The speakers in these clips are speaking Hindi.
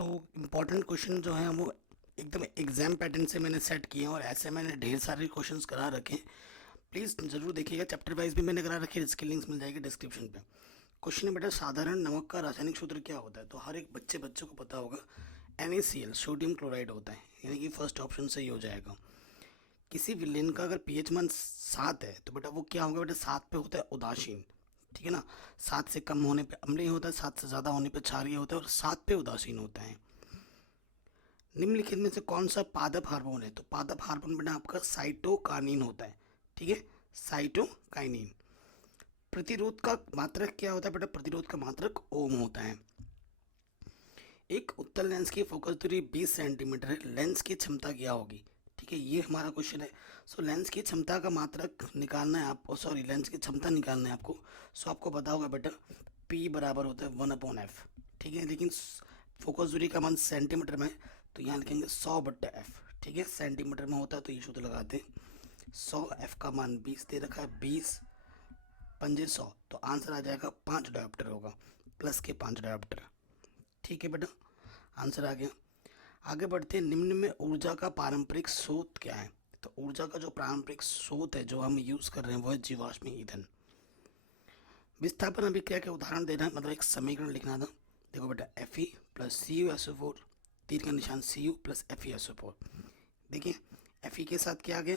तो इम्पोर्टेंट क्वेश्चन जो है वो एकदम एग्जाम पैटर्न से मैंने सेट किए हैं और ऐसे मैंने ढेर सारे क्वेश्चंस करा रखे हैं। प्लीज़ ज़रूर देखिएगा, चैप्टर वाइज भी मैंने करा रखे हैं, इसकी लिंक्स मिल जाएगी डिस्क्रिप्शन पे। क्वेश्चन है बेटा, साधारण नमक का रासायनिक सूत्र क्या होता है? तो हर एक बच्चे को पता होगा, NaCl सोडियम क्लोराइड होता है, यानी कि फर्स्ट ऑप्शन सही हो जाएगा। किसी विलेन का अगर पीएच मान 7 है तो बेटा वो क्या होगा? बेटा 7 पे होता है उदासीन, ठीक है ना। 7 से कम होने पे अम्लीय होता है, 7 से ज़्यादा होने पे क्षारीय होता है और 7 पे उदासीन होता है। निम्नलिखित में से कौन सा पादप हार्मोन है? तो पादप हार्मोन बेटा आपका साइटोकाइनिन होता है, ठीक है, साइटोकाइनिन। प्रतिरोध का मात्रक क्या होता है? बेटा प्रतिरोध का मात्रक ओम होता है। एक उत्तल लेंस की फोकस दूरी 20 सेंटीमीटर है, लेंस की क्षमता क्या होगी? ठीक है, ये हमारा क्वेश्चन है। सो लेंस की क्षमता का मात्रक निकालना है आपको, सॉरी लेंस की क्षमता निकालना है आपको। सो आपको पता होगा बेटा P बराबर होता है 1/f, ठीक है। लेकिन फोकस दूरी का मान सेंटीमीटर में है, तो यहाँ लिखेंगे 100/f, ठीक है। सेंटीमीटर में होता है तो ये सूत्र लगाते हैं। 100, f का मान 20 दे रखा है, 20 पंजे 100, तो आंसर आ जाएगा 5 डायोप्टर होगा, प्लस के 5 डायोप्टर, ठीक है बेटा, आंसर आ गया। आगे बढ़ते हैं, निम्न में ऊर्जा का पारंपरिक स्रोत क्या है? तो ऊर्जा का जो पारंपरिक स्रोत है जो हम यूज कर रहे हैं वो है जीवाश्म ईंधन। विस्थापन अभिक्रिया के उदाहरण देना है, मतलब एक समीकरण लिखना था। देखो बेटा Fe प्लस CuSO4, तीर का निशान Cu प्लस FeSO4। देखिए Fe के साथ क्या आ गया?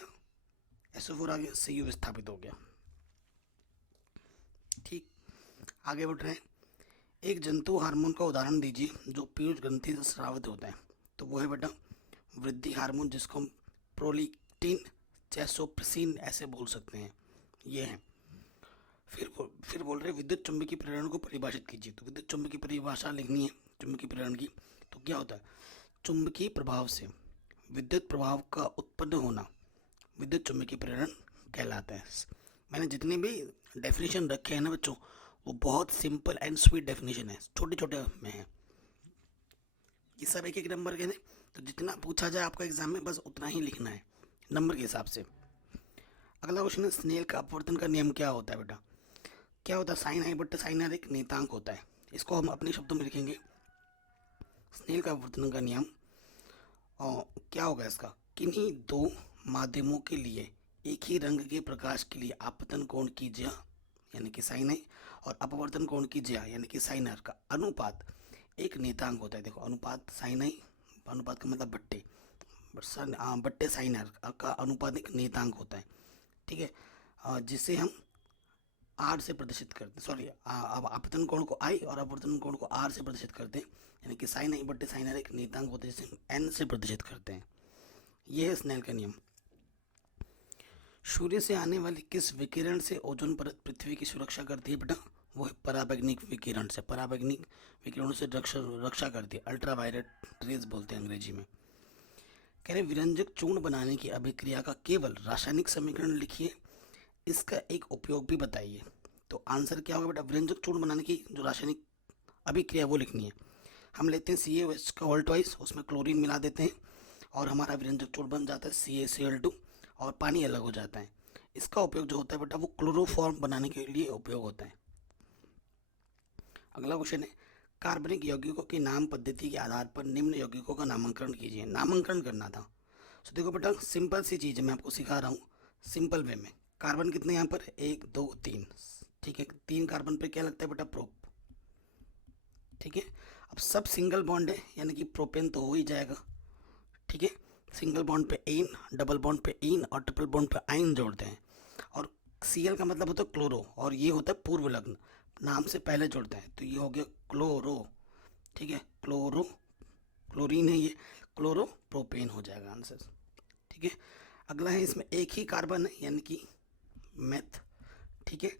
SO4 आ गया, Cu विस्थापित हो गया, ठीक। आगे बढ़ रहे हैं, एक जंतु हार्मोन का उदाहरण दीजिए जो पीयूष ग्रंथि से स्रावित होता है। तो वो है बेटा वृद्धि हार्मोन, जिसको हम प्रोलैक्टिन, चेसोप्रेसिन ऐसे बोल सकते हैं, ये है। फिर बोल रहे हैं विद्युत चुंबकीय प्रेरण को परिभाषित कीजिए। तो विद्युत चुंबकीय परिभाषा लिखनी है चुंबकीय प्रेरण की। तो क्या होता है? चुंबकीय प्रभाव से विद्युत प्रभाव का उत्पन्न होना विद्युत चुंबकीय प्रेरण कहलाता है। मैंने जितने भी डेफिनेशन रखे हैं ना बच्चों, वो बहुत सिंपल एंड स्वीट डेफिनेशन है, छोटे छोटे में है, ये सब एक एक नंबर के हैं। तो जितना पूछा जाए आपका एग्जाम में बस उतना ही लिखना है नंबर के हिसाब से। अगला क्वेश्चन है, स्नेल का अपवर्तन का नियम क्या होता है? बेटा क्या होता है? साइन आई बट्टे साइन आर एक नियतांक होता है, इसको हम अपने शब्दों में लिखेंगे। स्नेल का अपवर्तन का नियम और क्या होगा इसका? किन्हीं दो माध्यमों के लिए एक ही रंग के प्रकाश के लिए आपतन कोण की ज्या यानी कि साइन आई और अपवर्तन कोण की ज्या यानी कि साइन आर का अनुपात एक नियतांक होता है। देखो अनुपात साइन आई, अनुपात का मतलब बट्टे, बट्टे साइन आर का अनुपात एक नियतांक होता है, ठीक है, जिसे हम आर से प्रदर्शित करते हैं, सॉरी अब आपतन कोण को आई और अपवर्तन कोण को आर से प्रदर्शित करते हैं, यानी कि साइन आई बट्टे साइन आर एक नियतांक होता है जिसे हम एन से प्रदर्शित करते हैं। यह है स्नेल का नियम। सूर्य से आने वाली किस विकिरण से ओजोन परत पृथ्वी की सुरक्षा करती है? बेटा वो है पराबैंगनिक विकिरण से, पराबैंगनिक विकिरणों से रक्षा करती है, अल्ट्रावायलेट रेज बोलते हैं अंग्रेजी में। कह रहे विरंजक चूर्ण बनाने की अभिक्रिया का केवल रासायनिक समीकरण लिखिए, इसका एक उपयोग भी बताइए। तो आंसर क्या होगा बेटा? विरंजक चूर्ण बनाने की जो रासायनिक अभिक्रिया वो लिखनी है। हम लेते हैं CaOH का होल ट्वाइस, उसमें क्लोरीन मिला देते हैं और हमारा विरंजक चूर्ण बन जाता है CaCl2 और पानी अलग हो जाता है। इसका उपयोग जो होता है बेटा वो क्लोरोफॉर्म बनाने के लिए उपयोग होता है। अगला क्वेश्चन है, कार्बनिक यौगिकों की नाम पद्धति के आधार पर निम्न यौगिकों का नामांकन कीजिए। नामांकन करना था। तो देखो बेटा सिंपल सी चीज़ है, मैं आपको सिखा रहा हूँ सिंपल वे में। कार्बन कितने यहाँ पर? 1 2 3, ठीक है। 3 कार्बन पे क्या लगता है बेटा? प्रोप, ठीक है। अब सब सिंगल बॉन्ड है यानी कि प्रोपेन तो हो ही जाएगा, ठीक है। सिंगल बॉन्ड पे एन, डबल बॉन्ड पे इन और ट्रिपल बॉन्ड पे आइन जोड़ते हैं। और Cl का मतलब होता है क्लोरो और ये होता है पूर्व लग्न, नाम से पहले जोड़ते हैं, तो ये हो गया क्लोरो, ठीक है। क्लोरो, क्लोरीन है ये, क्लोरो प्रोपेन हो जाएगा आंसर, ठीक है। अगला है, इसमें एक ही कार्बन है यानी कि मेथ, ठीक है।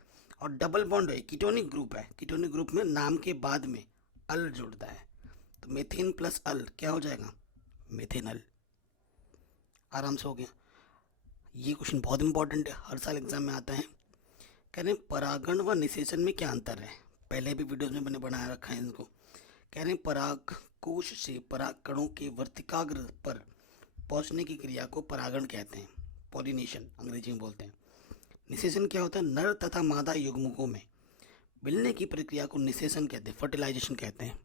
और डबल बॉन्ड है, कीटोनिक ग्रुप है, कीटोनिक ग्रुप में नाम के बाद में अल जुड़ता है, तो मेथेन प्लस अल क्या हो जाएगा? मेथेनल, आराम से हो गया। ये क्वेश्चन बहुत इंपॉर्टेंट है, हर साल एग्जाम में आता है। कह रहे हैं परागण व निषेचन में क्या अंतर है? पहले भी वीडियोस में मैंने बनाया रखा है इनको। कह रहे हैं पराग कोश से पराग कणों के वर्तिकाग्र पर पहुंचने की क्रिया को परागण कहते हैं, पॉलिनेशन अंग्रेजी में बोलते हैं। निषेचन क्या होता है? नर तथा मादा युग्मकों में मिलने की प्रक्रिया को निषेचन कहते हैं, फर्टिलाइजेशन कहते हैं,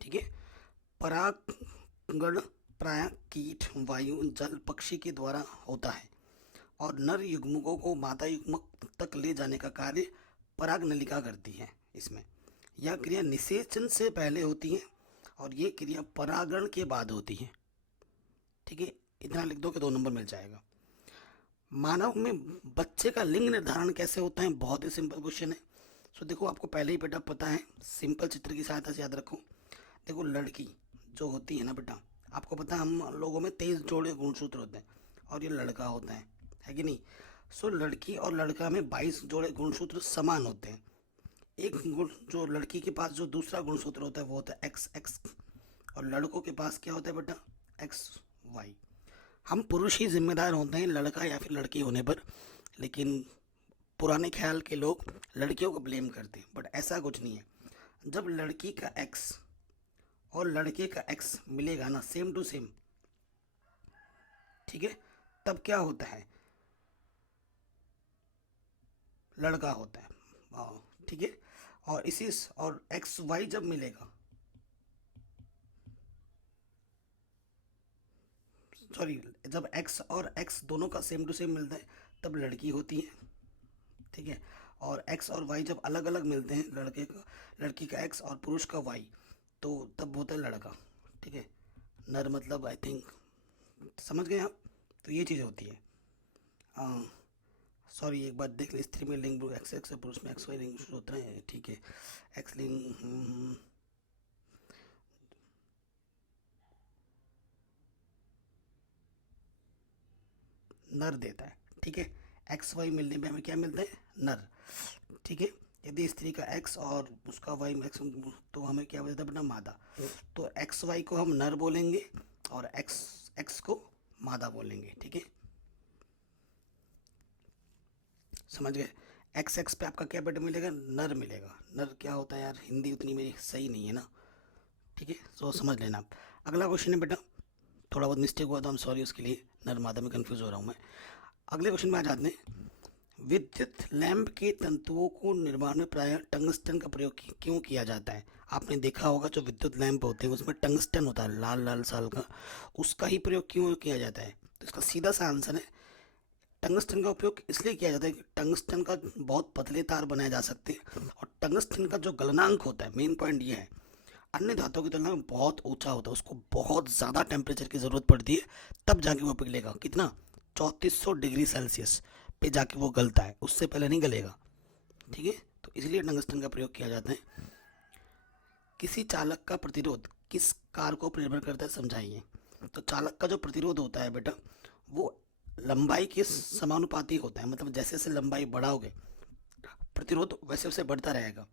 ठीक है। ठीक है। परागण प्राय कीट, वायु, जल, पक्षी के द्वारा होता है और नर युग्मकों को मादा युग्मक तक ले जाने का कार्य परागनलिका करती है। इसमें यह क्रिया निषेचन से पहले होती है और ये क्रिया परागण के बाद होती है। ठीक है, इतना लिख दो कि 2 नंबर मिल जाएगा। मानव में बच्चे का लिंग निर्धारण कैसे होता है, बहुत ही सिंपल क्वेश्चन है। सो देखो, आपको पहले ही बेटा पता है, सिंपल चित्र की सहायता से याद रखो। देखो, लड़की जो होती है ना बेटा, आपको पता है हम लोगों में 23 जोड़े गुणसूत्र होते हैं और ये लड़का होता है कि नहीं। सो लड़की और लड़का में 22 जोड़े गुणसूत्र समान होते हैं। एक गुण जो लड़की के पास जो दूसरा गुणसूत्र होता है वो होता है एक्स एक्स, और लड़कों के पास क्या होता है बेटा, एक्स वाई। हम पुरुष ही जिम्मेदार होते हैं लड़का या फिर लड़की होने पर, लेकिन पुराने ख्याल के लोग लड़कियों को ब्लेम करते हैं, बट ऐसा कुछ नहीं है। जब लड़की का एक्स और लड़के का एक्स मिलेगा ना, सेम टू सेम, ठीक है, तब क्या होता है, लड़का होता है। ठीक है, और इसी और एक्स वाई जब मिलेगा, सॉरी, जब एक्स और एक्स दोनों का सेम टू सेम मिलता है तब लड़की होती है। ठीक है, और एक्स और वाई जब अलग अलग मिलते हैं, लड़की का एक्स और पुरुष का वाई, तो तब होता है लड़का। ठीक है, नर मतलब आई थिंक समझ गए आप। तो ये चीज़ होती है। सॉरी, एक बात देख ले, स्त्री में लिंग एक्स एक्स है, पुरुष में एक्स वाई लिंग होता है। ठीक है, एक्स लिंग नर देता है। ठीक है, एक्स वाई मिलने में हमें क्या मिलता है, नर। ठीक है, यदि स्त्री का एक्स और उसका वाई एक्स, तो हमें क्या मिलता है बेटा, मादा। तो एक्स वाई को हम नर बोलेंगे और एक्स एक्स को मादा बोलेंगे। ठीक है, समझ गए। एक्स एक्स पे आपका क्या बेटा मिलेगा, नर मिलेगा। नर क्या होता है यार, हिंदी उतनी मेरी सही नहीं है ना। ठीक है, तो समझ लेना आप। अगला क्वेश्चन है बेटा, थोड़ा बहुत मिस्टेक हुआ तो हम सॉरी उसके लिए, नर मादा में कंफ्यूज हो रहा हूँ मैं। अगले क्वेश्चन में आ जाते हैं। विद्युत लैंप के तंतुओं को निर्माण में प्रायः टंगस्टन का प्रयोग क्यों किया जाता है। आपने देखा होगा जो विद्युत लैंप होते हैं उसमें टंगस्टन होता है, लाल लाल साल का, उसका ही प्रयोग क्यों किया जाता है। तो इसका सीधा सा आंसर है, टंगस्टन का उपयोग इसलिए किया जाता है कि टंगस्टन का बहुत पतले तार बनाए जा सकते हैं, और टंगस्टन का जो गलनांक होता है, मेन पॉइंट ये है, अन्य धातुओं की तुलना में बहुत ऊंचा होता है, उसको बहुत ज़्यादा टेम्परेचर की ज़रूरत पड़ती है तब जाके वो पिघलेगा। कितना, 3400 डिग्री सेल्सियस पे जाके वो गलता है, उससे पहले नहीं गलेगा। ठीक है, तो इसलिए टंगस्टन का प्रयोग किया जाता है। किसी चालक का प्रतिरोध किस कारक पर निर्भर करता है, समझाइए। तो चालक का जो प्रतिरोध होता है बेटा, वो लंबाई के समानुपाती होता है, मतलब जैसे जैसे लंबाई बढ़ाओगे प्रतिरोध वैसे वैसे बढ़ता रहेगा,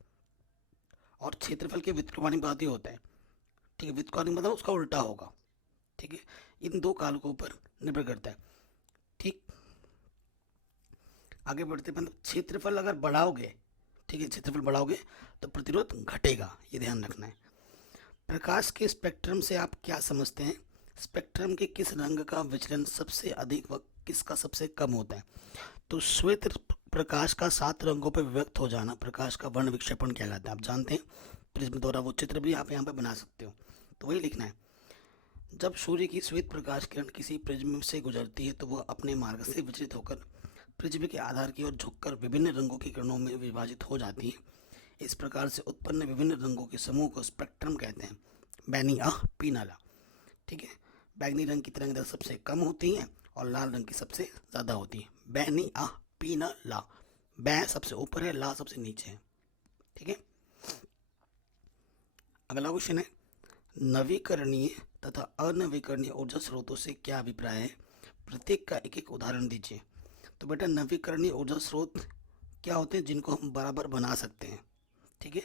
और क्षेत्रफल के व्युत्क्रमानुपाती होता है। ठीक है, व्युत्क्रमानुपाती मतलब उसका उल्टा होगा। ठीक है, इन 2 कारकों पर निर्भर करता है। ठीक, आगे बढ़ते, मतलब क्षेत्रफल अगर बढ़ाओगे, ठीक है, क्षेत्रफल बढ़ाओगे तो प्रतिरोध घटेगा, ये ध्यान रखना है। प्रकाश के स्पेक्ट्रम से आप क्या समझते हैं, स्पेक्ट्रम के किस रंग का विचलन सबसे अधिक व किसका सबसे कम होता है। तो श्वेत प्रकाश का 7 रंगों पर विभक्त हो जाना प्रकाश का वर्ण विक्षेपण कहलाता है। आप जानते हैं, प्रिज्म द्वारा वो चित्र भी आप यहाँ पे बना सकते हो, तो वही लिखना है। जब सूर्य की श्वेत प्रकाश किरण किसी प्रिज्म से गुजरती है तो वह अपने मार्ग से विचलित होकर पृथ्वी के आधार की ओर झुककर विभिन्न रंगों की किरणों में विभाजित हो जाती है। इस प्रकार से उत्पन्न विभिन्न रंगों के समूह को स्पेक्ट्रम कहते हैं। बैनी पीनाला। ठीक है, बैगनी रंग की तरंग सबसे कम होती है और लाल रंग की सबसे ज़्यादा होती है। बैनी पीनाला, बै सबसे ऊपर है, ला सबसे नीचे है। ठीक है, अगला क्वेश्चन है, नवीकरणीय तथा अनवीकरणीय ऊर्जा स्रोतों से क्या अभिप्राय है, प्रत्येक का एक एक उदाहरण दीजिए। तो बेटा, नवीकरणीय ऊर्जा स्रोत क्या होते हैं, जिनको हम बराबर बना सकते हैं। ठीक है,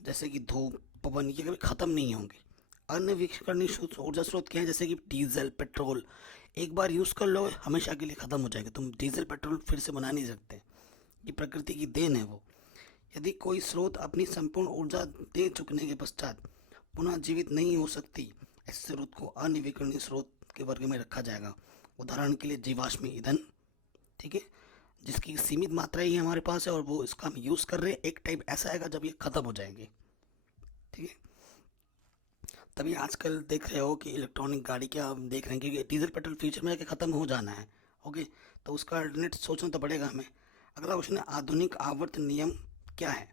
जैसे कि धूप, पवन, ये कभी ख़त्म नहीं होंगे। अनवीकरणीय ऊर्जा स्रोत क्या है, जैसे कि डीजल, पेट्रोल, एक बार यूज़ कर लो हमेशा के लिए ख़त्म हो जाएगा, तुम डीजल पेट्रोल फिर से बना नहीं सकते, ये प्रकृति की देन है वो। यदि कोई स्रोत अपनी संपूर्ण ऊर्जा दे चुकने के पश्चात पुनः जीवित नहीं हो सकती, ऐसे स्रोत को अनवीकरणीय स्रोत के वर्ग में रखा जाएगा। उदाहरण के लिए जीवाश्म ईंधन, ठीक है, जिसकी सीमित मात्रा ही हमारे पास है और वो इसका हम यूज़ कर रहे हैं, एक टाइम ऐसा आएगा जब ये ख़त्म हो जाएंगे। ठीक है, तभी आजकल देख रहे हो कि इलेक्ट्रॉनिक गाड़ी क्या हम देख रहे हैं, क्योंकि डीजल पेट्रोल फ्यूचर में आके ख़त्म हो जाना है। ओके, तो उसका अल्टरनेट सोचना तो पड़ेगा हमें। अगला क्वेश्चन है, आधुनिक आवर्त नियम क्या है?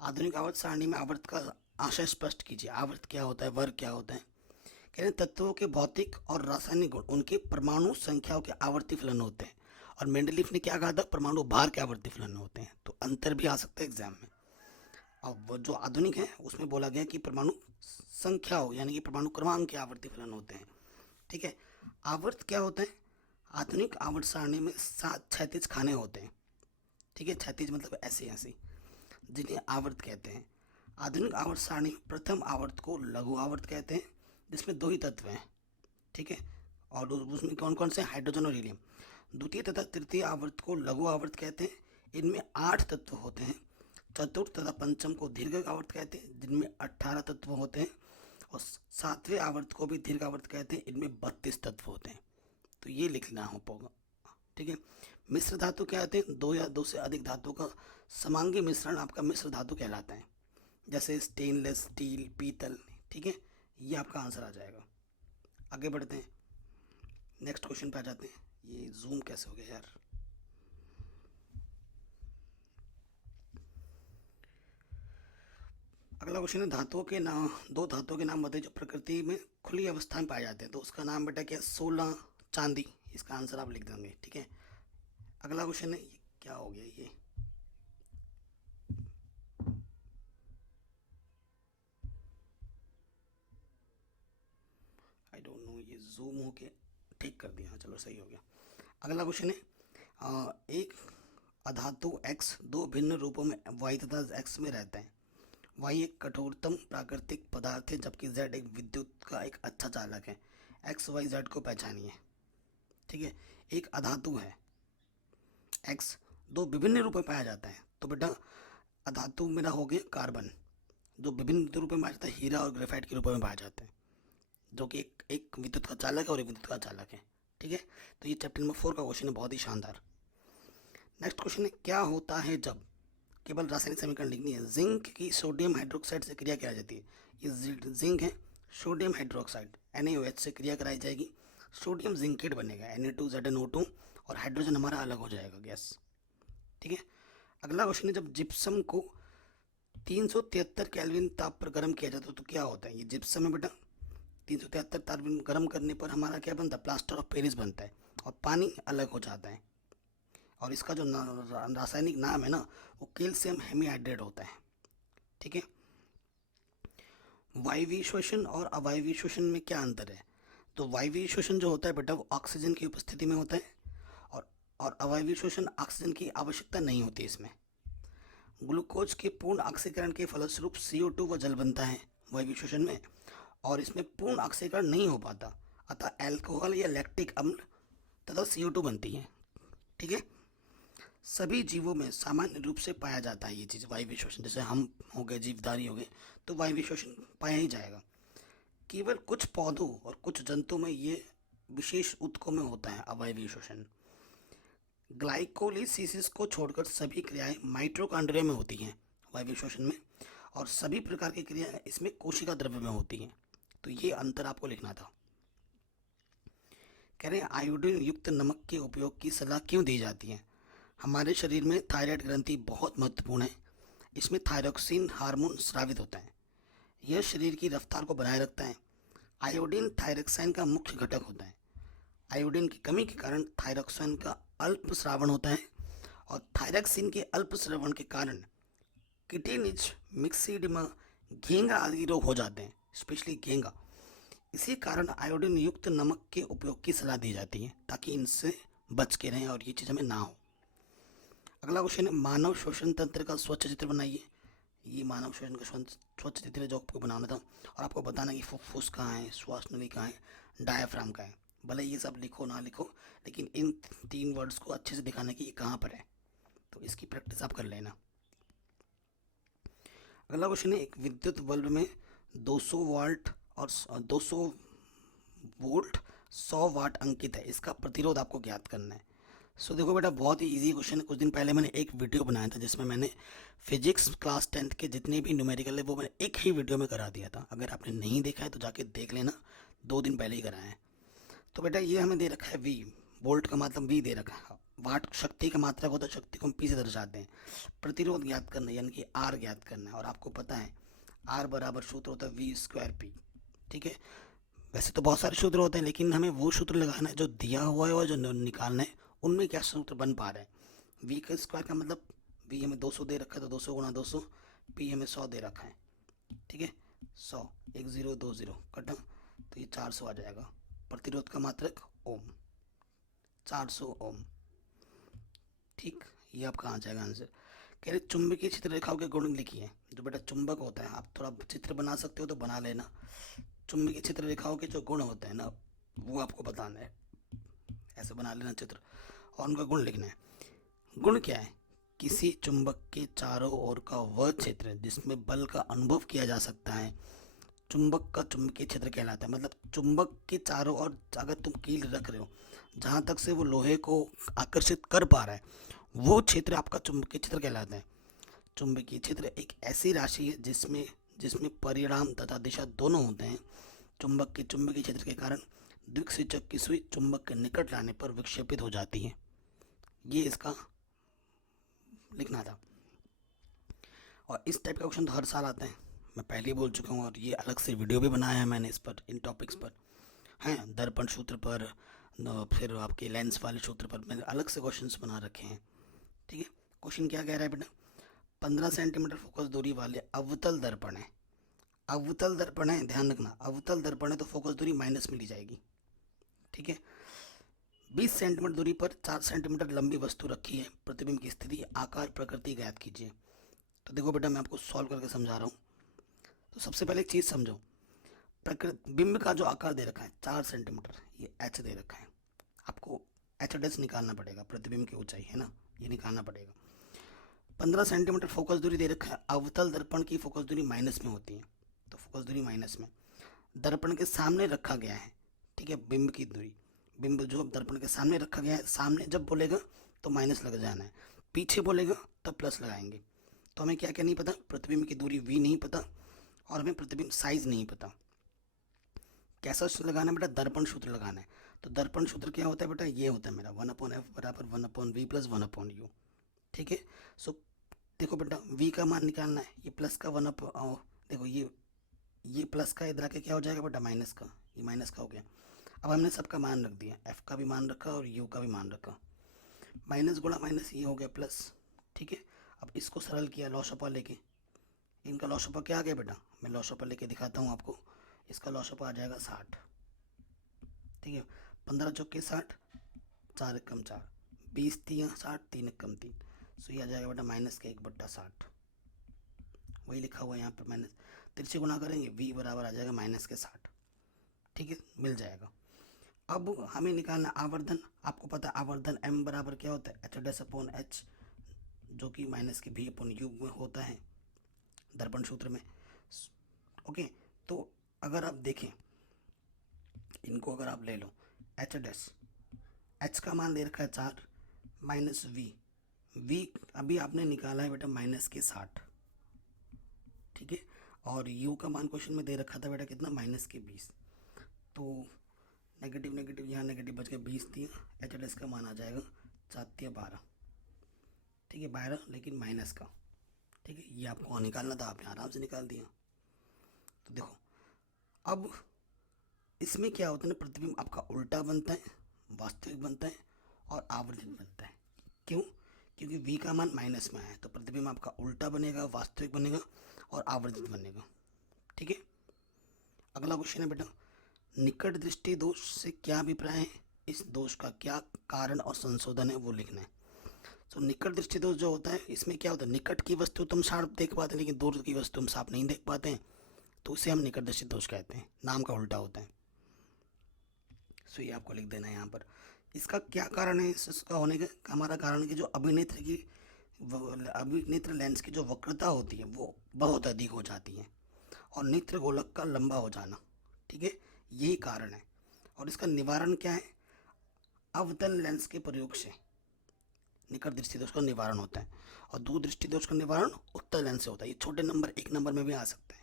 आधुनिक आवर्त सारणी में आवर्त का आशय स्पष्ट कीजिए। आवर्त क्या होता है, वर्ग क्या होता है? कह रहे हैं तत्वों के भौतिक और रासायनिक गुण उनके परमाणु संख्याओं के आवर्ती फलन होते हैं। और मेंडलीफ ने क्या कहा था, परमाणु भार के आवर्ती फलन होते हैं। तो अंतर भी आ सकता है एग्जाम में। अब वो जो आधुनिक है उसमें बोला गया कि परमाणु संख्याओं यानी कि परमाणु क्रमांक के आवर्ती फलन होते हैं। ठीक है। आवर्त क्या होता है? आधुनिक आवर्त सारणी में 7 क्षैतिज खाने होते हैं। ठीक है, क्षैतिज मतलब ऐसे ऐसे, जिन्हें आवर्त कहते हैं। आधुनिक आवर्त सारणी में प्रथम आवर्त को लघु आवर्त कहते हैं, जिसमें 2 ही तत्व हैं। ठीक है, और उसमें कौन कौन से? हाइड्रोजन और हीलियम। द्वितीय तथा तृतीय आवर्त को लघु आवर्त कहते हैं, इनमें 8 तत्व होते हैं। चतुर्थ तथा पंचम को दीर्घ आवर्त कहते हैं, जिनमें 18 तत्व होते हैं। और सातवें आवर्त को भी दीर्घ आवर्त कहते हैं, इनमें 32 तत्व होते हैं। तो ये लिखना हो पाएगा। ठीक है। मिश्र धातु क्या होते हैं? 2 या 2 से अधिक धातु का समांगी मिश्रण आपका मिश्र धातु कहलाता है, जैसे स्टेनलेस स्टील, पीतल। ठीक है, ये आपका आंसर आ जाएगा। आगे बढ़ते हैं, नेक्स्ट क्वेश्चन पे आ जाते हैं। ये जूम कैसे हो गया यार? अगला क्वेश्चन है, धातुओं के नाम, 2 धातुओं के नाम बताइए जो प्रकृति में खुली अवस्था में पाए जाते हैं। तो उसका नाम बेटा क्या है? 16 चांदी। इसका आंसर आप लिख देंगे। ठीक है। अगला क्वेश्चन है, ये क्या हो गया ये? आई डोंट नो, ये जूम हो के ठीक कर दिया। चलो सही हो गया। अगला क्वेश्चन है, एक अधातु x 2 भिन्न रूपों में y तथा x में रहता है। y एक कठोरतम प्राकृतिक पदार्थ है, जबकि z एक विद्युत का एक अच्छा चालक है। x y z को पहचानिए। ठीक है, एक अधातु है, x 2 विभिन्न रूपों में पाया जाता है। तो बेटा अधातु मेरा हो गया कार्बन, जो विभिन्न रूपों में पाया जाता है। हीरा और ग्रेफाइट के रूपों में पाया जाता है, जो कि एक विद्युत का चालक है और एक विद्युत का चालक है। ठीक है, तो ये चैप्टर नंबर 4 का क्वेश्चन है, बहुत ही शानदार। नेक्स्ट क्वेश्चन है, क्या होता है जब, केवल रासायनिक समीकरण लिखनी है, जिंक की सोडियम हाइड्रोक्साइड से क्रिया कराई जाती है। ये जिंक है, सोडियम हाइड्रोक्साइड NaOH से क्रिया कराई जाएगी, सोडियम जिंकेट बनेगा Na2ZnO2, और हाइड्रोजन हमारा अलग हो जाएगा गैस। ठीक है। अगला क्वेश्चन है, जब जिप्सम को 373 केल्विन ताप पर गर्म किया जाता है तो क्या होता है? ये जिप्सम है बेटा, 373 ताप गर्म करने पर हमारा क्या बनता है? प्लास्टर ऑफ पेरिस बनता है, और पानी अलग हो जाता है। और इसका जो रासायनिक नाम है ना, वो कैल्शियम हेमीहाइड्रेट होता है। ठीक है। वायवीय श्वसन और अवायवीय श्वसन में क्या अंतर है? तो वायवीय श्वसन जो होता है बेटा, वो ऑक्सीजन की उपस्थिति में होता है, और और अवायवीय श्वसन ऑक्सीजन की आवश्यकता नहीं होती इसमें। ग्लूकोज के पूर्ण ऑक्सीकरण के फलस्वरूप CO2 व जल बनता है वायवीय श्वसन में, और इसमें पूर्ण ऑक्सीकरण नहीं हो पाता, अतः अल्कोहल या लैक्टिक अम्ल तथा CO2 बनती है। ठीक है। सभी जीवों में सामान्य रूप से पाया जाता है ये चीज़, वायवीय श्वसन। जैसे हम हो गए, जीवधारी हो गए, तो वायवीय श्वसन पाया ही जाएगा। केवल कुछ पौधों और कुछ जंतुओं में ये विशेष ऊतकों में होता है अवायवीय श्वसन। ग्लाइकोलिसिस को छोड़कर सभी क्रियाएं माइटोकॉन्ड्रिया में होती हैं वायवीय श्वसन में, और सभी प्रकार की क्रियाएं इसमें कोशिका द्रव्य में होती हैं। तो ये अंतर आपको लिखना था। कह रहे हैं, आयोडीन युक्त नमक के उपयोग की सलाह क्यों दी जाती है? हमारे शरीर में थायराइड ग्रंथि बहुत महत्वपूर्ण है। इसमें थायरोक्सिन हार्मोन स्रावित होता है, यह शरीर की रफ्तार को बनाए रखता है। आयोडीन थायरोक्साइन का मुख्य घटक होता है। आयोडीन की कमी के कारण थायरोक्साइन का अल्प स्रावण होता है, और थायरोक्सिन के अल्प स्रावण के कारण किटेनिज, मिक्सिडिमा, घेंगा आदि रोग हो जाते हैं, स्पेशली घेंगा। इसी कारण आयोडीन युक्त नमक के उपयोग की सलाह दी जाती है, ताकि इनसे बच के रहें और ये चीज़ हमें ना हो। अगला क्वेश्चन है, मानव श्वसन तंत्र का स्वच्छ चित्र बनाइए। ये मानव श्वसन का स्वच्छ चित्र है जो आपको बनाना था, और आपको बताना कि फुफ्फुस कहाँ है, श्वास नली कहाँ है, डायफ्राम कहाँ है। भले ये सब लिखो ना लिखो, लेकिन इन 3 वर्ड्स को अच्छे से दिखाना कि ये कहाँ पर है, तो इसकी प्रैक्टिस आप कर लेना। अगला क्वेश्चन है, एक विद्युत बल्ब में 200 वोल्ट और 200 वोल्ट 100 वाट अंकित है, इसका प्रतिरोध आपको ज्ञात करना है। सो देखो बेटा, बहुत ही इजी क्वेश्चन है। कुछ दिन पहले मैंने एक वीडियो बनाया था जिसमें मैंने फिजिक्स क्लास 10th के जितने भी न्यूमेरिकल है वो मैंने एक ही वीडियो में करा दिया था। अगर आपने नहीं देखा है तो जाके देख लेना, 2 दिन पहले ही कराया है। तो बेटा ये हमें दे रखा है वी, वोल्ट का मतलब वी दे रखा है, वाट शक्ति का मात्रक होता है, शक्ति को हम पी से दर्शाते हैं। प्रतिरोध ज्ञात करना है यानी कि आर ज्ञात करना है, और आपको पता है आर बराबर सूत्र होता है वी स्क्वायर पी। ठीक है, वैसे तो बहुत सारे सूत्र होते हैं लेकिन हमें वो सूत्र लगाना है जो दिया हुआ है और जो निकालना है उनमें क्या सूत्र बन पा रहा है। वी का स्क्वायर का मतलब वी हमें 200 दे रखा है तो 200 गुणा 200, पी हमें 100 दे रखा है। ठीक है, 100, 1 0 2 0 कटा तो ये 400 आ जाएगा। प्रतिरोध का मात्रक ओम, 400 ओम। ठीक, ये आपका आ जाएगा आंसर। कह रहे चुंबकीय क्षेत्र रेखाओं के गुण लिखिए। जो बेटा चुंबक होता है, आप थोड़ा चित्र बना सकते हो तो बना लेना। चुंबकीय क्षेत्र रेखाओं के जो गुण होते हैं ना वो आपको बताना है, ऐसे बना लेना चित्र और उनका गुण लिखना है। गुण क्या है? किसी चुंबक के चारों ओर का वह क्षेत्र जिसमें बल का अनुभव किया जा सकता है चुंबक का चुंबकीय क्षेत्र कहलाता है। मतलब चुंबक के चारों ओर अगर तुम कील रख रहे हो, जहाँ तक से वो लोहे को आकर्षित कर पा रहा है वो क्षेत्र आपका चुंबकीय क्षेत्र कहलाता है। चुंबकीय क्षेत्र एक ऐसी राशि है जिसमें जिसमें परिणाम तथा दिशा दोनों होते हैं। चुंबक के चुंबकीय क्षेत्र के कारण द्विसूचक की सुई चुंबक के निकट लाने पर विक्षेपित हो जाती है। ये इसका लिखना था। और इस टाइप का क्वेश्चन तो हर साल आते हैं, मैं पहले ही बोल चुका हूँ, और ये अलग से वीडियो भी बनाया है मैंने इस पर, इन टॉपिक्स पर हैं, दर्पण सूत्र पर, फिर आपके लेंस वाले सूत्र पर मैंने अलग से क्वेश्चंस बना रखे हैं। ठीक है, क्वेश्चन क्या कह रहा है बेटा? 15 सेंटीमीटर फोकस दूरी वाले अवतल दर्पण है। अवतल दर्पण है, ध्यान रखना, अवतल दर्पण है तो फोकस दूरी माइनस में ली जाएगी। ठीक है, 20 सेंटीमीटर दूरी पर 4 सेंटीमीटर लंबी वस्तु रखी है। प्रतिबिंब की स्थिति, आकार, प्रकृति ज्ञात कीजिए। तो देखो बेटा, मैं आपको सॉल्व करके समझा रहा हूँ। तो सबसे पहले एक चीज़ समझो, प्रकृति बिंब का जो आकार दे रखा है 4 सेंटीमीटर, ये एच दे रखा है। आपको एच डैश निकालना पड़ेगा, प्रतिबिंब की ऊंचाई है ना, ये निकालना पड़ेगा। 15 सेंटीमीटर फोकस दूरी दे रखा है। अवतल दर्पण की फोकस दूरी माइनस में होती है, तो फोकस दूरी माइनस में। दर्पण के सामने रखा गया है। ठीक है, बिंब की दूरी, बिंब जो दर्पण के सामने रखा गया है, सामने जब बोलेगा तो माइनस लग जाना है, पीछे बोलेगा तब प्लस लगाएंगे। तो हमें क्या क्या नहीं पता? प्रतिबिंब की दूरी वी नहीं पता, और हमें प्रतिबिंब साइज नहीं पता। कैसा सूत्र लगाना है बेटा? दर्पण सूत्र लगाना है। तो दर्पण सूत्र क्या होता है बेटा? ये होता है मेरा 1/f बराबर 1/v प्लस 1/u। ठीक है, सो देखो बेटा, v का मान निकालना है, ये प्लस का देखो ये प्लस का इधर आके क्या हो जाएगा बेटा? माइनस का, ये माइनस का हो गया। अब हमने सबका मान रख दिया, f का भी मान रखा और u का भी मान रखा। माइनस गुणा माइनस ये हो गया प्लस। ठीक है, अब इसको सरल किया लॉसअपा लेके, इनका लॉसअपा क्या आ गया बेटा? मैं लॉसअपा लेके दिखाता हूँ आपको। इसका लॉसअपा आ जाएगा 60। ठीक है, 15 चौके 60, 4 एकम 4, 20 3 60, 3 एकम 3, सो ये आ जाएगा बेटा -1/60। वही लिखा हुआ है यहाँ पर, माइनस तिरछे गुना करेंगे v बराबर आ जाएगा -60। ठीक है, मिल जाएगा। अब हमें निकालना आवर्धन। आपको पता है आवर्धन m बराबर क्या होता है? h'/h, जो कि -v/u में होता है दर्पण सूत्र में। ओके, तो अगर आप देखें इनको, अगर आप ले लो h' का मान दे रखा है 4 माइनस v अभी आपने निकाला है बेटा -60। ठीक है, और u का मान क्वेश्चन में दे रखा था बेटा कितना? -20। तो नेगेटिव नेगेटिव यहाँ नेगेटिव बच गया, 20 दिया, h' का मान आ जाएगा 7 या 12। ठीक है, 12 लेकिन माइनस का। ठीक है, ये आपको निकालना था, आपने आराम से निकाल दिया। तो देखो अब इसमें क्या होता है ना, प्रतिबिंब आपका उल्टा बनता है, वास्तविक बनता है और आवर्धित बनता है। क्यों? क्योंकि v का मान माइनस में आया है, तो प्रतिबिंब आपका उल्टा बनेगा, वास्तविक बनेगा और आवर्धित बनेगा। ठीक है, अगला क्वेश्चन है बेटा, निकट दृष्टि दोष से क्या अभिप्राय है? इस दोष का क्या कारण और संशोधन है वो लिखना है। तो निकट दृष्टि दोष जो होता है, इसमें क्या होता है? निकट की वस्तु तुम साफ देख पाते हैं लेकिन दूर की वस्तु हम साफ नहीं देख पाते हैं, तो उसे हम निकट दृष्टि दोष कहते हैं, नाम का उल्टा होता है। सो ये आपको लिख देना है यहाँ पर। इसका क्या कारण है? इसका होने का हमारा कारण कि जो अभिनेत्र लेंस की जो वक्रता होती है वो बहुत अधिक हो जाती है, और नेत्र गोलक का लंबा हो जाना। ठीक है, यही कारण है। और इसका निवारण क्या है? अवतल लेंस के प्रयोग से। निकट दृष्टि दोष का निवारण होता है, और दूर दृष्टि दोष का निवारण उत्तल लेंस से होता है। ये छोटे नंबर 1 नंबर में भी आ सकते हैं।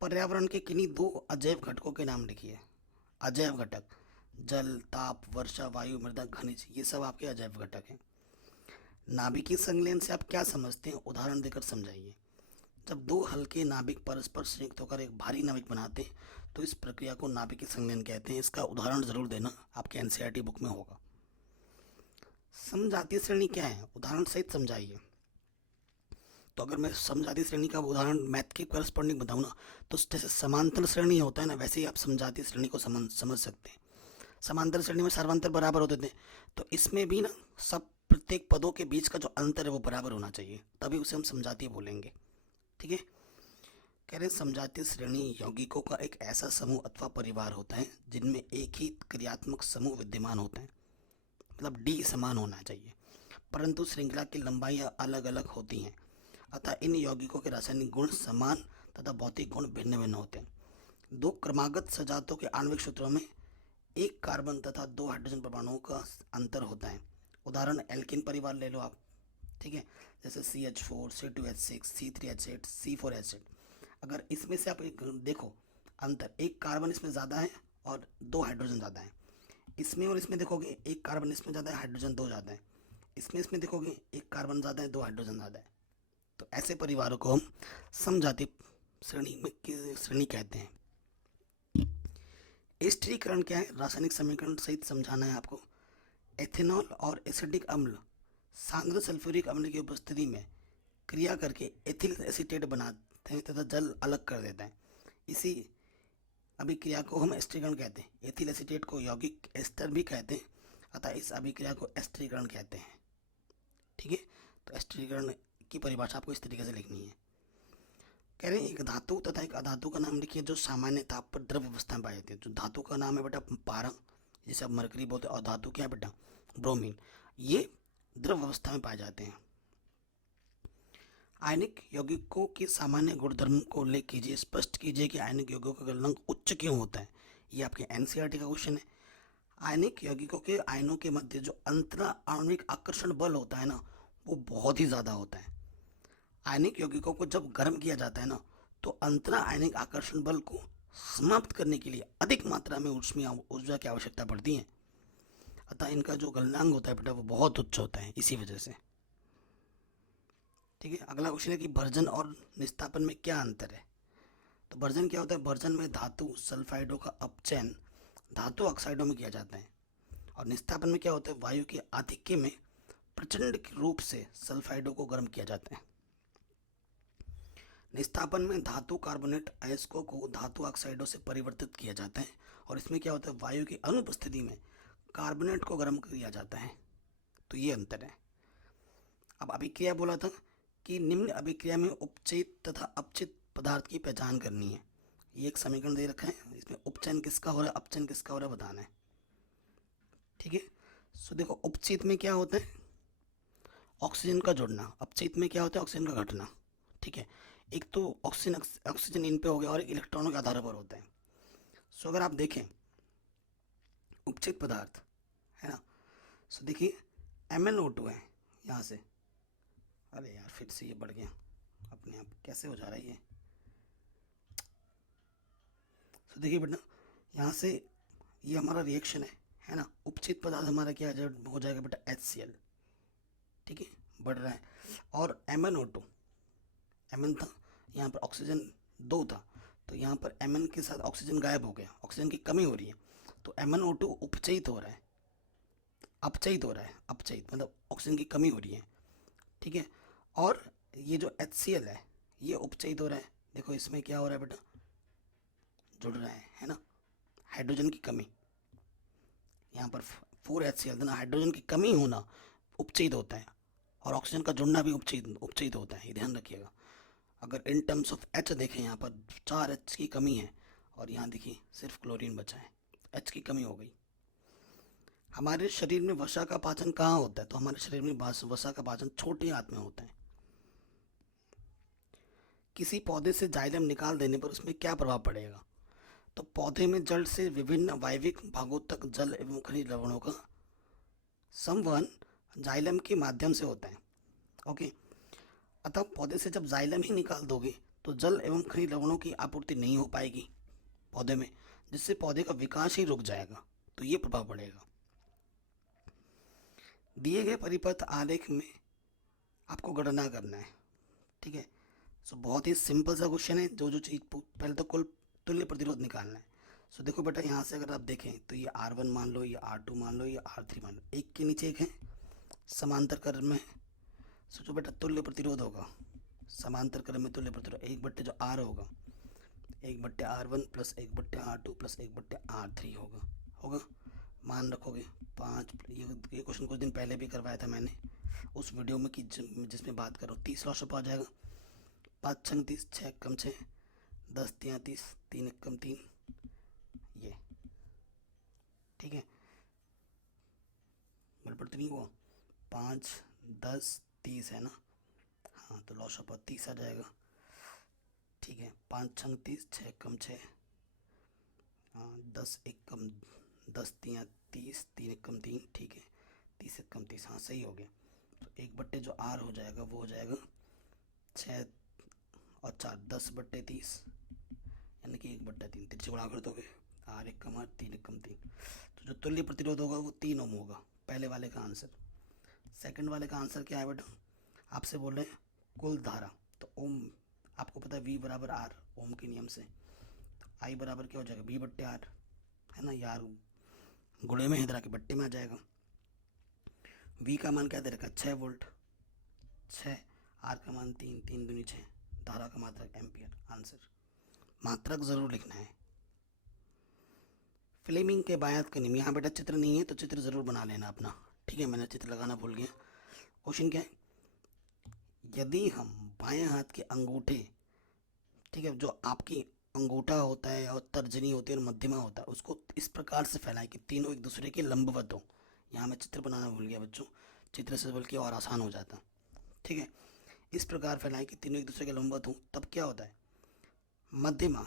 पर्यावरण के किन्हीं 2 अजैव घटकों के नाम लिखिए। अजैव घटक, जल, ताप, वर्षा, वायु, मृदा, खनिज, ये सब आपके अजैव घटक हैं। नाभिकीय संलयन से आप क्या समझते हैं, उदाहरण देकर समझाइए। जब 2 हल्के नाभिक परस्पर संयुक्त होकर एक भारी नाभिक बनाते हैं तो इस प्रक्रिया को नाभिकीय संलयन कहते हैं। इसका उदाहरण जरूर देना, आपके एनसीईआरटी बुक में होगा। समजातीय श्रेणी क्या है, उदाहरण सहित समझाइए। तो अगर मैं समजातीय श्रेणी का उदाहरण मैथ के करस्पॉन्डिंग बताऊँ ना, तो जैसे समांतर श्रेणी होता है ना, वैसे ही आप समजातीय श्रेणी को समझ सकते हैं। समांतर श्रेणी में सर्वांतर बराबर होते थे, तो इसमें भी ना सब प्रत्येक पदों के बीच का जो अंतर है वो बराबर होना चाहिए, तभी उसे हम समजातीय बोलेंगे। ठीक है। कह रहे समजातीय श्रेणी यौगिकों का एक ऐसा समूह अथवा परिवार होता है जिनमें एक ही क्रियात्मक समूह विद्यमान होता है, मतलब डी समान होना चाहिए, परंतु श्रृंखला की लंबाइयाँ अलग अलग होती हैं। अतः इन यौगिकों के रासायनिक गुण समान तथा भौतिक गुण भिन्न भिन्न होते हैं। 2 क्रमागत सजातों के आणविक सूत्रों में 1 कार्बन तथा 2 हाइड्रोजन परमाणुओं का अंतर होता है। उदाहरण एल्किन परिवार ले लो आप। ठीक है, जैसे CH4, C2H6, C3H8, C4H8। अगर इसमें से आप एक देखो अंतर, 1 कार्बन इसमें ज़्यादा है और 2 हाइड्रोजन ज़्यादा है। इसमें और इसमें देखोगे 1 कार्बन इसमें ज़्यादा है, हाइड्रोजन 2 ज़्यादा है। इसमें देखोगे 1 कार्बन ज़्यादा है, 2 हाइड्रोजन ज़्यादा है। तो ऐसे परिवारों को हम समजातीय श्रेणी कहते हैं। एस्टरीकरण क्या है, रासायनिक समीकरण सहित समझाना है आपको। एथेनॉल और एसिडिक अम्ल सांद्र सल्फ्यूरिक अम्ल की उपस्थिति में क्रिया करके एथिल एसीटेट बनाते हैं तथा जल अलग कर देता है। इसी अभिक्रिया को हम एस्टरीकरण कहते हैं। एथिल एसीटेट को यौगिक एस्टर भी कहते हैं, अतः इस अभिक्रिया को एस्टरीकरण कहते हैं। ठीक है, तो एस्टरीकरण की परिभाषा आपको इस तरीके से लिखनी है। कह रहे हैं एक धातु तथा एक अधातु का नाम लिखिए जो सामान्य ताप पर द्रव अवस्था में पाई जाती है। जो धातु का नाम है बेटा पारा, जिसे आप मरकरी बोलते हैं, और धातु क्या है बेटा ब्रोमीन, ये द्रव अवस्था में पाए जाते हैं। आयनिक यौगिकों के सामान्य गुणधर्म को उल्लेख कीजिए। स्पष्ट कीजिए कि आयनिक यौगिकों का गलनांक उच्च क्यों होता है। ये आपके एनसीईआरटी का क्वेश्चन है। आयनिक यौगिकों के आयनों के मध्य जो अंतरा आणविक आकर्षण बल होता है ना, वो बहुत ही ज़्यादा होता है। आयनिक यौगिकों को जब गर्म किया जाता है ना, तो अंतरा आयनिक आकर्षण बल को समाप्त करने के लिए अधिक मात्रा में ऊष्मीय ऊर्जा की आवश्यकता पड़ती है। अतः इनका जो गलनांक होता है बेटा वो बहुत उच्च होता है इसी वजह से। ठीक है, अगला क्वेश्चन है कि भर्जन और निस्तापन में क्या अंतर है। तो भर्जन क्या होता है, भर्जन में धातु सल्फाइडों का अपचयन धातु ऑक्साइडों में किया जाता है, और निस्तापन में क्या होता है, वायु के आधिक्य में प्रचंड रूप से सल्फाइडों को गर्म किया जाता है। निस्तापन में धातु कार्बोनेट अयस्कों को धातु ऑक्साइडों से परिवर्तित किया जाता है, और इसमें क्या होता है, वायु की अनुपस्थिति में कार्बोनेट को गर्म किया जाता है। तो ये अंतर है। अब अभिक्रिया बोला था कि निम्न अभिक्रिया में उपचयित तथा अपचित पदार्थ की पहचान करनी है। ये एक समीकरण दे रखा है, इसमें उपचयन किसका हो रहा है, अपचयन किसका हो रहा है बताना है। ठीक है, सो देखो उपचयित में क्या होता है, ऑक्सीजन का जुड़ना। अपचयित में क्या होता है, ऑक्सीजन का घटना। ठीक है, एक तो ऑक्सीजन इन पे हो गया और एक इलेक्ट्रॉनों के आधार पर होता है। सो अगर आप देखें उपचयित पदार्थ है ना, सो देखिए MnO2 है यहाँ से। अरे यार फिर से ये बढ़ गया अपने आप, कैसे हो जा रहा है ये। तो देखिए बेटा यहाँ से ये हमारा रिएक्शन है ना, उपचित पदार्थ हमारा क्या हो जाएगा बेटा HCl। ठीक है, बढ़ रहा है। और MnO2 Mn था, यहाँ पर ऑक्सीजन 2 था, तो यहाँ पर Mn के साथ ऑक्सीजन गायब हो गया, ऑक्सीजन की कमी हो रही है, तो MnO2 उपचयित हो रहा है, अपचयित हो रहा है। अपचयित मतलब ऑक्सीजन की कमी हो रही है। ठीक है, और ये जो HCl है ये उपचयित हो रहा है। देखो इसमें क्या हो रहा है बेटा, जुड़ रहा है ना, हाइड्रोजन की कमी। यहाँ पर 4HCl ना, हाइड्रोजन की कमी होना उपचयित होता है, और ऑक्सीजन का जुड़ना भी उपचयित होता है, ये ध्यान रखिएगा। अगर इन टर्म्स ऑफ H देखें, यहाँ पर 4 H की कमी है, और यहाँ देखिए सिर्फ क्लोरीन बचा है, H की कमी हो गई। हमारे शरीर में वसा का पाचन कहाँ होता है, तो हमारे शरीर में वसा का पाचन छोटे आंत में होता है। किसी पौधे से जाइलम निकाल देने पर उसमें क्या प्रभाव पड़ेगा, तो पौधे में जड़ से विभिन्न वायविक भागों तक जल एवं खनिज लवणों का संवहन जाइलम के माध्यम से होता है। ओके, अतः पौधे से जब जाइलम ही निकाल दोगे तो जल एवं खनिज लवणों की आपूर्ति नहीं हो पाएगी पौधे में, जिससे पौधे का विकास ही रुक जाएगा। तो ये प्रभाव पड़ेगा। दिए गए परिपथ आलेख में आपको गणना करना है। ठीक है, सो बहुत ही सिंपल सा क्वेश्चन है। जो जो चीज़ पहले तो कुल तुल्य प्रतिरोध निकालना है। सो देखो बेटा, यहाँ से अगर आप देखें तो ये R1 मान लो, ये R2 मान लो, ये R3 मान लो, एक के नीचे एक है, समांतर क्रम में। सो जो बेटा तुल्य प्रतिरोध होगा, समांतर क्रम में तुल्य प्रतिरोध, एक बट्टे जो R होगा, एक बट्टे R1 प्लस एक बट्टे R2 प्लस एक बट्टे R3 होगा। होगा, मान रखोगे 5। ये क्वेश्चन कुछ दिन पहले भी करवाया था मैंने उस वीडियो में कि जिसमें बात करो 30 लॉस आ जाएगा। 5 छंग 30, 6 कम 6, 10 तियाँ 30, 3 कम 3, ये ठीक है, बराबर तो नहीं हुआ। 5 10 30 है ना, हाँ तो लॉस ऑफ 30 आ जाएगा। ठीक है, 5 छंग 30, 6 कम 6, 10 एक कम 10 तियाँ 30, 3 एक कम 3, ठीक है, 30 एक कम 30, हाँ सही हो गया। तो एक बट्टे जो R हो जाएगा वो हो जाएगा 6 और 4, 10 बट्टे 30, यानी कि 1/3 तिरछे गुणा कर दोगे, R एक कम R, 3 एक कम 3। तो जो तुल्य प्रतिरोध होगा वो 3 ओम होगा, पहले वाले का आंसर। सेकंड वाले का आंसर क्या है बेटा, आपसे बोल रहे हैं कुल धारा, तो ओम आपको पता है V बराबर R ओम के नियम से, तो I बराबर क्या हो जाएगा V/R, है ना, यार गुणे में इधर के बट्टे में आ जाएगा। V का मान क्या दे रखा है 6 वोल्ट, 6, R का मान 3, 3 दूनी 6, धारा का मात्रक एम्पियर। आंसर मात्रक जरूर लिखना है। फ्लेमिंग के बायात का नियम, यहाँ बेटा चित्र नहीं है तो चित्र जरूर बना लेना अपना। ठीक है, मैंने चित्र लगाना भूल गया। क्वेश्चन क्या है, यदि हम बाएं हाथ के अंगूठे, ठीक है, जो आपकी अंगूठा होता है और तर्जनी होती है और मध्यमा होता है, उसको इस प्रकार से फैलाएं कि तीनों एक दूसरे के लंबवत हो। यहाँ मैं चित्र बनाना भूल गया बच्चों, चित्र से बल्कि और आसान हो जाता। ठीक है, इस प्रकार फैलाएं कि तीनों एक दूसरे के लंबवत हो, तब क्या होता है मध्यमा।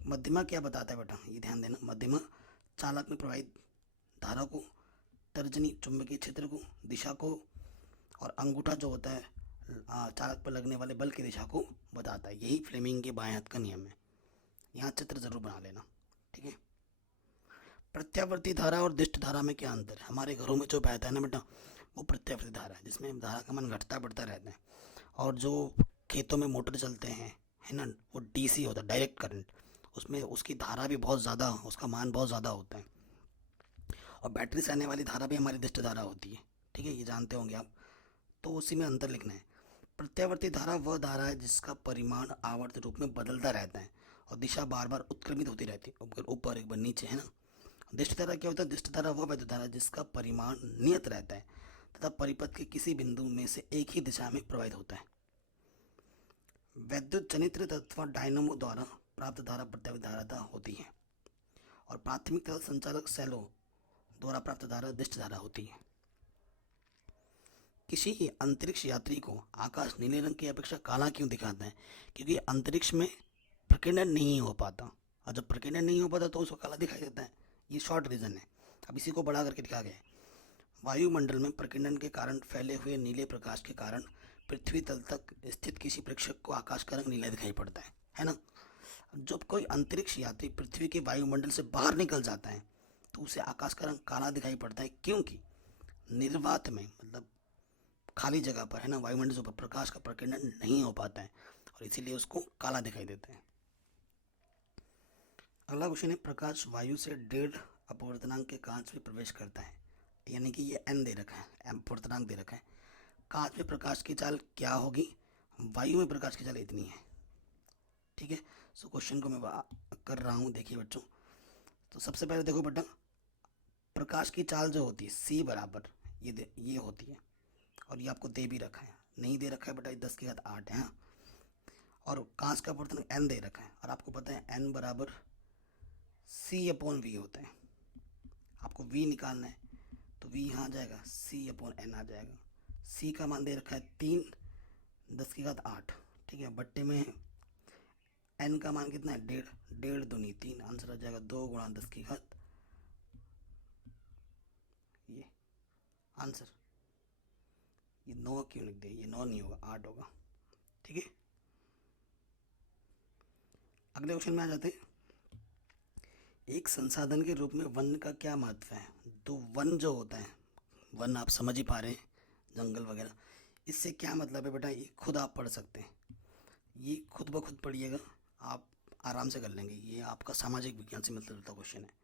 मध्यमा क्या बताता है बेटा, ये ध्यान देना, मध्यमा चालक में प्रवाहित धारा को, तर्जनी चुंबकीय क्षेत्र को, दिशा को, और अंगूठा जो होता है चालक पर लगने वाले बल की दिशा को बताता है। यही फ्लेमिंग के बाएं हाथ का नियम है। यहाँ चित्र जरूर बना लेना। ठीक है, प्रत्यावर्ती धारा और दिष्ट धारा में क्या अंतर है। हमारे घरों में जो बहता है ना बेटा, वो प्रत्यावर्ती धारा है, जिसमें धारा का मान घटता बढ़ता रहता है। और जो खेतों में मोटर चलते हैं, है ना, वो DC होता है, डायरेक्ट करंट, उसमें उसकी धारा भी बहुत ज़्यादा, उसका मान बहुत ज़्यादा होता है। और बैटरी से आने वाली धारा भी हमारी दिष्ट धारा होती है। ठीक है, ये जानते होंगे आप, तो उसी में अंतर लिखना है। प्रत्यावर्ती धारा वह धारा है जिसका परिमाण आवर्त रूप में बदलता रहता है और दिशा बार बार उत्क्रमित होती रहती है, ऊपर एक बार नीचे, है ना। दिष्ट धारा क्या होता है, दिष्ट धारा वह वैद्युत धारा जिसका परिमाण नियत रहता है तथा परिपथ के किसी बिंदु में से एक ही दिशा में प्रवाहित होता है। वैद्युत जनित्र अथवा डायनमो द्वारा प्राप्त धारा प्रत्यावर्ती धारा होती है और प्राथमिक तथा संचालक सेलों द्वारा प्राप्त धारा दिष्ट धारा होती है। किसी अंतरिक्ष यात्री को आकाश नीले रंग की अपेक्षा काला क्यों दिखाता है, क्योंकि अंतरिक्ष में प्रकीर्णन नहीं हो पाता, और जब प्रकीर्णन नहीं हो पाता तो उसको काला दिखाई देता है। ये शॉर्ट रीजन है। अब इसी को बड़ा करके दिखा गया है। वायुमंडल में प्रकीर्णन के कारण फैले हुए नीले प्रकाश के कारण पृथ्वी तल तक स्थित किसी प्रेक्षक को आकाश का रंग नीला दिखाई पड़ता है ना। जब कोई अंतरिक्ष यात्री पृथ्वी के वायुमंडल से बाहर निकल जाता है तो उसे आकाश का रंग काला दिखाई पड़ता है, क्योंकि निर्वात में, मतलब खाली जगह पर, है ना, वायुमंडल से ऊपर प्रकाश का प्रकीर्णन नहीं हो पाता है और इसीलिए उसको काला दिखाई देता है। अगला क्वेश्चन है, प्रकाश वायु से 1.5 अपवर्तनांक के कांच में प्रवेश करता है, यानी कि ये n दे रखा है, अपवर्तनांक दे रखा है। कांच में प्रकाश की चाल क्या होगी, वायु में प्रकाश की चाल इतनी है। ठीक है, सो क्वेश्चन को मैं कर रहा हूँ, देखिए बच्चों। तो सबसे पहले देखो बेटा, प्रकाश की चाल जो होती है C बराबर ये होती है, और ये आपको दे भी रखा है, नहीं दे रखा है बेटा, 10⁸ है। और कांच का अपवर्तनांक n दे रखा है, और आपको पता है n बराबर C/V होता है। आपको V निकालना है तो V यहाँ आ जाएगा, C/n आ जाएगा। C का मान दे रखा है 3 10⁸। ठीक है, बट्टे में n का मान कितना है 1.5, 1.5 दूनी 3, आंसर आ जाएगा 2 गुणा 10⁻, ये आंसर। ये 9 क्यों लिख दिया, ये 9 नहीं होगा, 8 होगा। ठीक है, अगले क्वेश्चन में आ जाते हैं। एक संसाधन के रूप में वन का क्या महत्व है? तो वन जो होता है, वन आप समझ ही पा रहे हैं, जंगल वगैरह, इससे क्या मतलब है बेटा, ये खुद आप पढ़ सकते हैं, ये खुद ब खुद पढ़िएगा, आप आराम से कर लेंगे। ये आपका सामाजिक विज्ञान से मिलता जुलता क्वेश्चन है।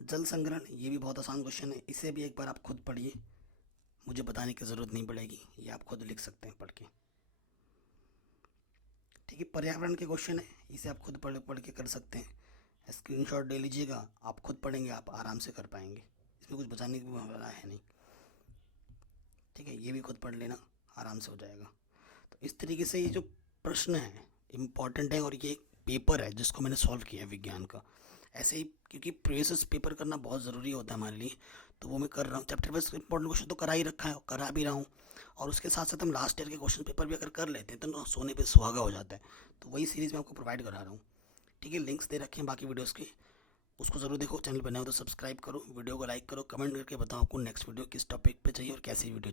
जल संग्रहण, ये भी बहुत आसान क्वेश्चन है, इसे भी एक बार आप खुद पढ़िए, मुझे बताने की ज़रूरत नहीं पड़ेगी, ये आप खुद लिख सकते हैं पढ़ के। ठीक है, पर्यावरण के क्वेश्चन है, इसे आप खुद पढ़ के कर सकते हैं, स्क्रीनशॉट ले लीजिएगा, आप खुद पढ़ेंगे, आप आराम से कर पाएंगे, इसमें कुछ बताने की वाला है नहीं। ठीक है, ये भी खुद पढ़ लेना, आराम से हो जाएगा। तो इस तरीके से ये जो प्रश्न है इम्पॉर्टेंट है, और ये एक पेपर है जिसको मैंने सॉल्व किया है विज्ञान का। ऐसे ही क्योंकि प्रीवियस पेपर करना बहुत ज़रूरी होता है हमारे लिए, तो वो मैं कर रहा हूँ। चैप्टर वाइज इंपॉर्टेंट क्वेश्चन तो करा ही रखा है, करा भी रहा हूँ, और उसके साथ साथ हम लास्ट ईयर के क्वेश्चन पेपर भी अगर कर लेते हैं तो सोने पे सुहागा हो जाता है। तो वही सीरीज़ मैं आपको प्रोवाइड करा रहा हूँ। ठीक है, लिंक्स दे रखे हैं बाकी वीडियोज़ के, उसको ज़रूर देखो। चैनल बना हो तो सब्सक्राइब करो, वीडियो को लाइक करो, कमेंट करके बताओ आपको नेक्स्ट वीडियो किस टॉपिक पे चाहिए और कैसी वीडियो